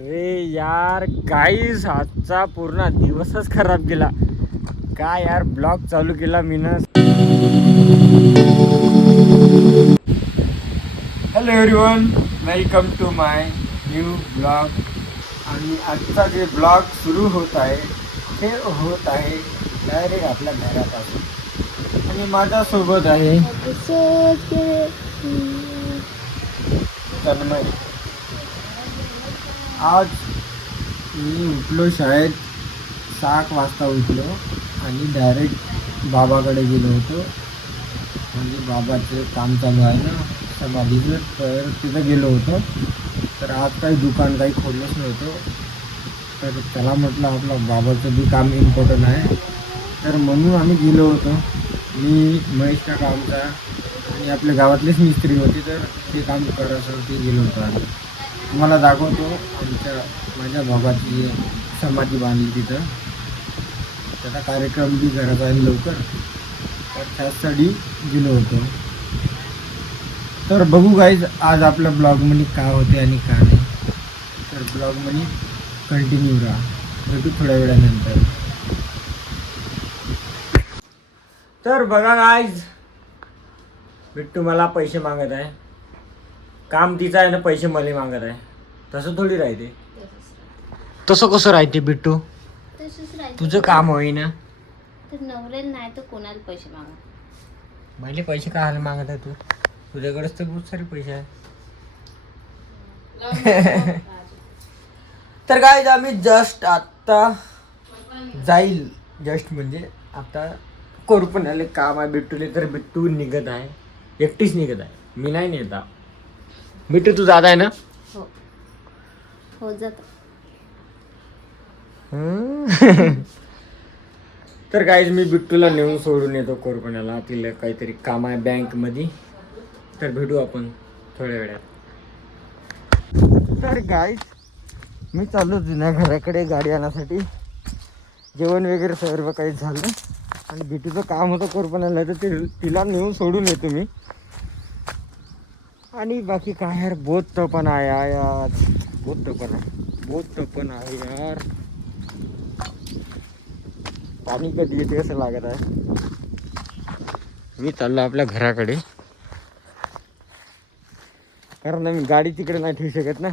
अरे यार गाईस, आजचा पूर्ण दिवसच खराब गेला. काय यार, ब्लॉग चालू केला मी ना. Hello everyone, welcome to my new blog. आणि आजचा जे ब्लॉग सुरू होत आहे ते होत आहे डायरेक्ट आपल्या घरापासून. आणि माझ्यासोबत आहे तन्मय. आज मी उठलो शाळेत 6 वाजता उठलो आणि डायरेक्ट बाबाकडे गेलो होतो. म्हणजे बाबाचं काम चालू आहे ना समाधीचं, तर तिथं गेलो होतो. तर आज काही दुकान काही खोललंच नव्हतं, तर त्याला म्हटलं आपलं बाबाचं बी काम इम्पॉर्टंट आहे, तर म्हणून आम्ही गेलो होतो. मी महेश काका आमचा आणि आपल्या गावातलेच मिस्त्री होते, तर ते काम करायसाठी गेलो होतो. आम्ही तुम्हाला दाखवतो माझ्या बाबाची समाधी बांधली तिथं. त्याचा कार्यक्रम बी घरात आहे लवकर, तर त्यासाठी गेलो होतो. तर बघू गाईज आज आपल्या ब्लॉगमध्ये काय होते आणि काय नाही. तर ब्लॉगमध्ये कंटिन्यू राहा, भेटू थोड्या वेळानंतर. तर बघा गाईज, बिट्टू मला पैसे मागत आहे. काम तिचं आहे ना, पैसे मला मागत आहे. तसं थोडी राहते. तसं कसं राहते बिट्टू? तुझं काम होई ना, तर नवऱ्याला नाही तर कोणाला पैसे मागा. मला पैसे काय मागत आहे तू? तुझ्याकडेच तर बहुत सारे पैसे आहे. तर काय आम्ही जस्ट आत्ता जाईल, जस्ट म्हणजे आता करू पण आले काम आहे बिट्टूले. तर बिट्टू निघत आहे, एकटीच निघत आहे, मी नाही नेता. बिट्टू तू जात आहे ना? हो हो जातो. तर काहीच मी बिट्टूला नेऊन सोडून येतो कोरपण्याला. तिला काहीतरी काम आहे बँकमध्ये, तर भेटू आपण थोड्या वेळात. तर गाईज मी चाललो जुन्या घराकडे गाडी आणण्यासाठी. जेवण वगैरे सर्व काही झालं आणि बिट्टूचं काम होतं कोरपण्याला, तर तिला नेऊन सोडून येतो मी. आणि बाकी काय यार, बहुत तपन आहे यार, बहुत तपन आहे यार. पाणी कधी येते असं लागत आहे. मी चाललो आपल्या घराकडे, कारण मी गाडी तिकडे नाही ठेवू शकत ना.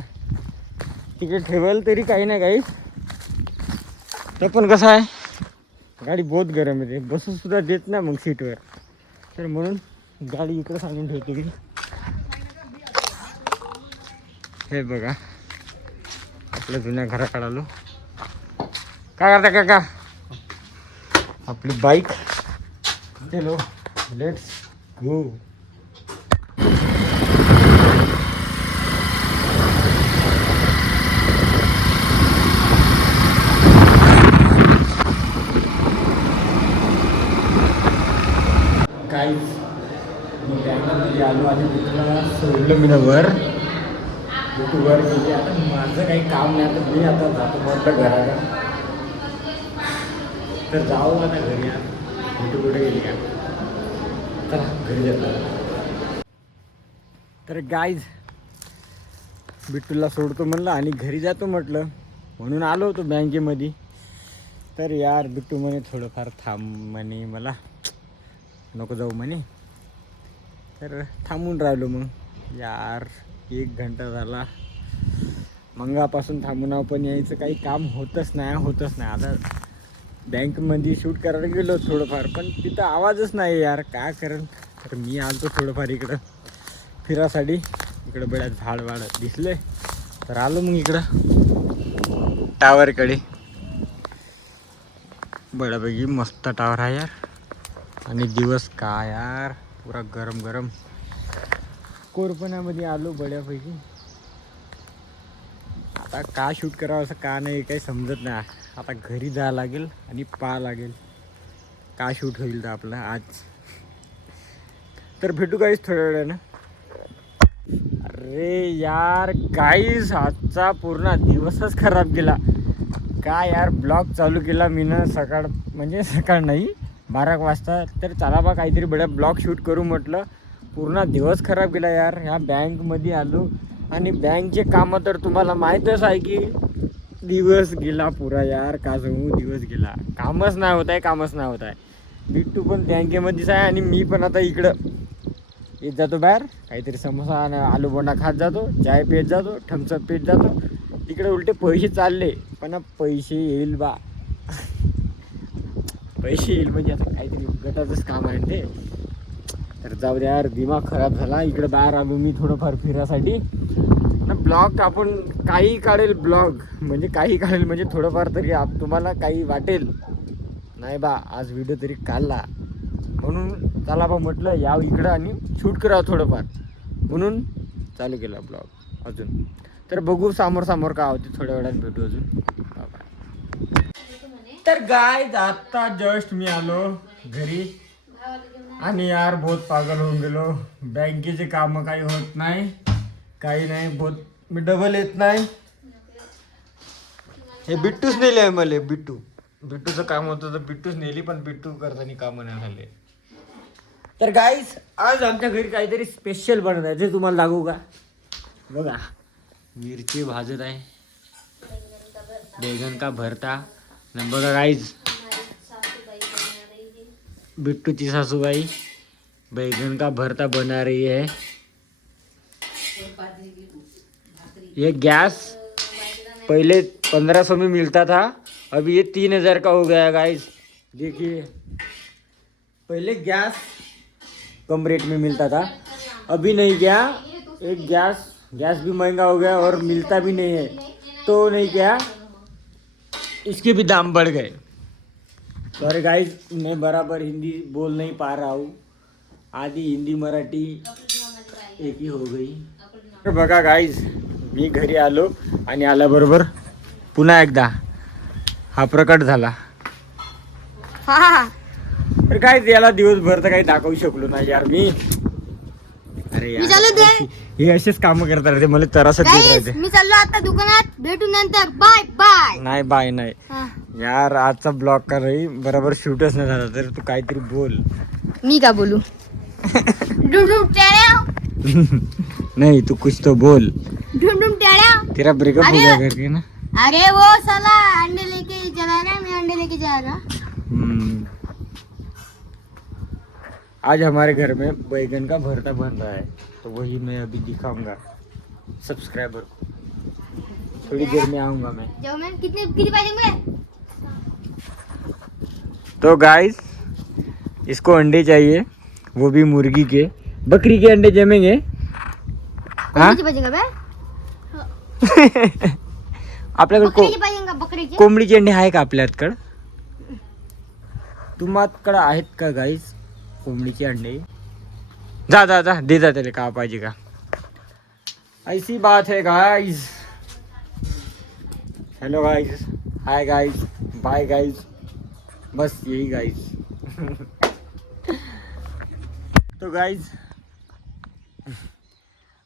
तिकडे ठेवायला तरी काही ना काही, तर पण कसं आहे गाडी बहुत गरम येते, बसू सुद्धा देत ना मग सीटवर. तर म्हणून गाडी इकडे सांगून ठेवतो मी. हे बघा आपल्या जुन्या घराकडे आलो. काय करता काका? आपली बाईक. चलो लेट्स गो. काहीच मी बँकमध्ये आलो आणि मित्राला सोडलं मी वर. वर गेले. आता माझं काही काम नाही, आता मी आता जातो म्हटलं घराला. तर जाऊ आता घरी. बिट्टू कुठे गेली का? चला घरी जातो. तर गाईज बिट्टूला सोडतो म्हणलं आणि घरी जातो म्हटलं, म्हणून आलो होतो बँकेमध्ये. तर यार बिट्टू म्हणे थोडंफार थांब म्हणे, मला नको जाऊ म्हणे. तर थांबून राहिलो मग यार. 1 घंटा झाला मंगापासून थांबून, पण यायचं काही काम होतच नाही. आता बँकमध्ये शूट करायला गेलो थोडंफार, पण तिथं आवाजच नाही यार, काय करेन. तर मी आलतो थोडंफार इकडं फिरासाठी. इकडं बऱ्याच झाड दिसले, तर आलो मग इकडं टावरकडे. बऱ्यापैकी मस्त टावर आहे यार. आणि दिवस काय यार, पुरा गरम कोरपण्यामध्ये आलो बऱ्यापैकी. आता का शूट करावं असं का नाही काही समजत नाही. आता घरी जावं लागेल आणि पाहा लागेल का शूट होईल तर आपलं आज. तर भेटू गाईस थोड्या वेळानं. अरे यार गाईस, आजचा पूर्ण दिवसच खराब गेला. काय यार, ब्लॉग चालू केला मी ना सकाळ नाही 12 वाजता. तर चला बा काहीतरी बड्या ब्लॉग शूट करू म्हटलं. पूर्ण दिवस खराब गेला यार. ह्या बँकमध्ये आलो आणि बँकचे कामं तर तुम्हाला माहीतच आहे की दिवस गेला पुरा यार, का सांगू, दिवस गेला, कामच नाही होत आहे, कामच नाही होत आहे. बिट्टू पण बँकेमध्येच आहे आणि मी पण आता इकडं येत जातो बाहेर, काहीतरी समोसा आणि आलू बोंडा खात जातो, चाय पेत जातो, थम्सअप पेत जातो. इकडे उलटे पैसे चालले, पण पैसे येईल बा. पैसे येईल म्हणजे आता काहीतरी गटाचंच काम आहे ते. तर जाऊ द्या यार, दिमाग खराब झाला. इकडे बाहेर आलो मी थोडंफार फिरासाठी ना. ब्लॉग आपण काही काढेल, ब्लॉग म्हणजे काही काढेल म्हणजे थोडंफार तरी तुम्हाला काही वाटेल नाही बा, आज व्हिडिओ तरी काढला म्हणून चला बा म्हटलं याव इकडं आणि शूट करा थोडंफार, म्हणून चालू केला ब्लॉग अजून. तर बघू समोर समोर का होते, थोड्या वेळात भेटू अजून. तर गाय आता जस्ट मी आलो घरी आणि यार बहुत पागल होऊन गेलो. बँकेचे कामं काही होत नाही, काही नाही, बहुत मी डबल येत नाही. हे बिट्टूच नेले आहे मला, बिट्टूचं काम होतं तर बिट्टूच नेली, पण बिट्टू करताना कामं नाही झाले. तर गाईस आज आमच्या घरी काहीतरी स्पेशल बनत आहे, ते तुम्हाला दाखवू का. बघा मिरची भाजत आहे, बैगन का भरता. आणि बघा गाईज बिट्टूची सासूबाई बैगन का भरता बना रही है. ये गैस पहले 1500 में मिलता था, अभी ये 3000 का हो गया गाइस. देखिए पहले गैस कम रेट में मिलता था, अभी नहीं क्या, एक गैस भी महंगा हो गया और मिलता भी नहीं है. तो नहीं क्या, इसके भी दाम बढ़ गए. सॉरी गाइस, मैं बराबर हिंदी बोल नहीं पा रहा हूँ, आधी हिंदी मराठी एक ही हो गई. तर बघा गाइस, मी घरी आलो आणि आल्याबरोबर पुन्हा एकदा हा प्रकट झाला. तर काय याला दिवसभर तर काही दाखवू शकलो नाही यार मी. अरे यार हे असेच काम करतात रे, मला त्रासच देत राहते. मी चाललो आता दुकानात, भेटू नंतर, बाय बाय. नाही बाय नाही यार, आजचा ब्लॉग का रे बरोबर शूटच नाही झाला, तर तू काहीतरी बोल. मी का बोलू. नहीं तू कुछ तो बोल. ढूंढूं टेढ़ा. तेरा ब्रेकअप हो गया करके ना. अरे वो साला अंडे लेके चला रहा है, मैं अंडे लेके जा रहा. आज हमारे घर में बैगन का भरता बन रहा है, तो वही मैं अभी दिखाऊंगा सब्सक्राइबर को. थोड़ी देर में आऊंगा मैं. जाओ मैं, कितने पैसे मिले. तो गाइस इसको अंडे चाहिए, वो भी मुर्गी के, बकरी के अंडे जमेंगे. हाँ आपल्याकडे बकरीचे कोंबडीचे अंडे आहे का आपल्याकडे. तुम्हाकडे आहेत का गाईस कोंबडीचे अंडे. जा जा जा दे जा त्याला का पाहिजे का. ऐसी बात है guys. Hello guys, hi guys, bye guys, बस यही गाइस. तो गाइस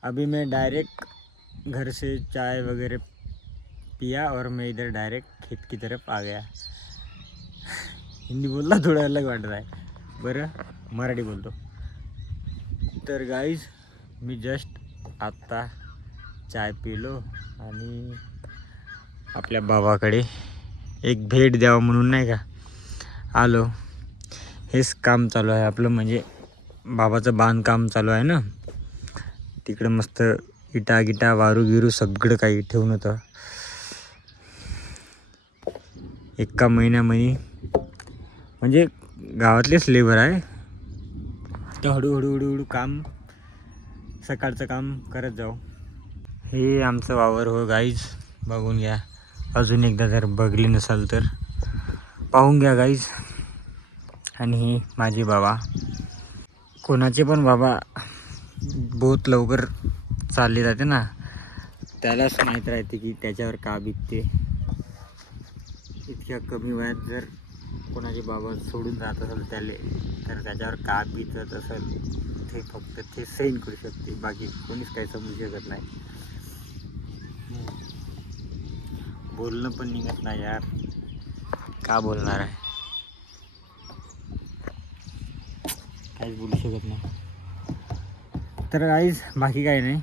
अभी मैं डायरेक्ट घर से चाय वगैरह पिया और मैं इधर डायरेक्ट खेत की तरफ आ गया. हिंदी बोलला थोडं अलग वाटत आहे, बरं मराठी बोलतो. तर गाईज मी जस्ट आत्ता चाय पिलो आणि आपल्या बाबाकडे एक भेट द्यावं म्हणून नाही का आलो. हेच काम चालू आहे आपलं, म्हणजे बाबाचं बांधकाम चालू आहे ना. तिकडे मस्त इटा गिटा वारू गिरू सगळं काही ठेवून होतं. एका महिन्यामध्ये म्हणजे गावातलेच लेबर आहे, तर हळूहळू हळूहळू काम सकाळचं काम करत जाऊ. हे आमचं वावर हो गाईज, बघून घ्या. अजून एकदा जर बघली नसाल तर पाहून घ्या गाईज. आणि हे माझे बाबा, कोणाचे पण बाबा बहुत लवकर चालले जाते ना, त्यालाच माहीत राहते की त्याच्यावर का बीतते. इतक्या कमी वयात जर कोणाचे बाबा सोडून जात असेल त्याले, तर त्याच्यावर का बीतत असेल ते फक्त ते सहन करू शकते, बाकी कोणीच काही समजू शकत नाही. बोलणं पण निघत नाही यार, का बोलणार आहे, काहीच बोलू शकत नाही. तर काहीच बाकी काही नाही,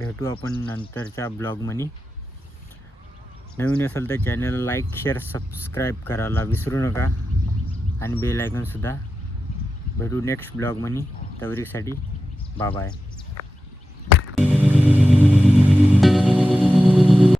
भेटू आपण नंतरच्या ब्लॉगमध्ये. नवीन असेल तर चॅनलला लाईक शेअर सबस्क्राईब करायला विसरू नका आणि बेल आयकॉनसुद्धा. भेटू नेक्स्ट ब्लॉगमध्ये. तवरीसाठी बाय बाय.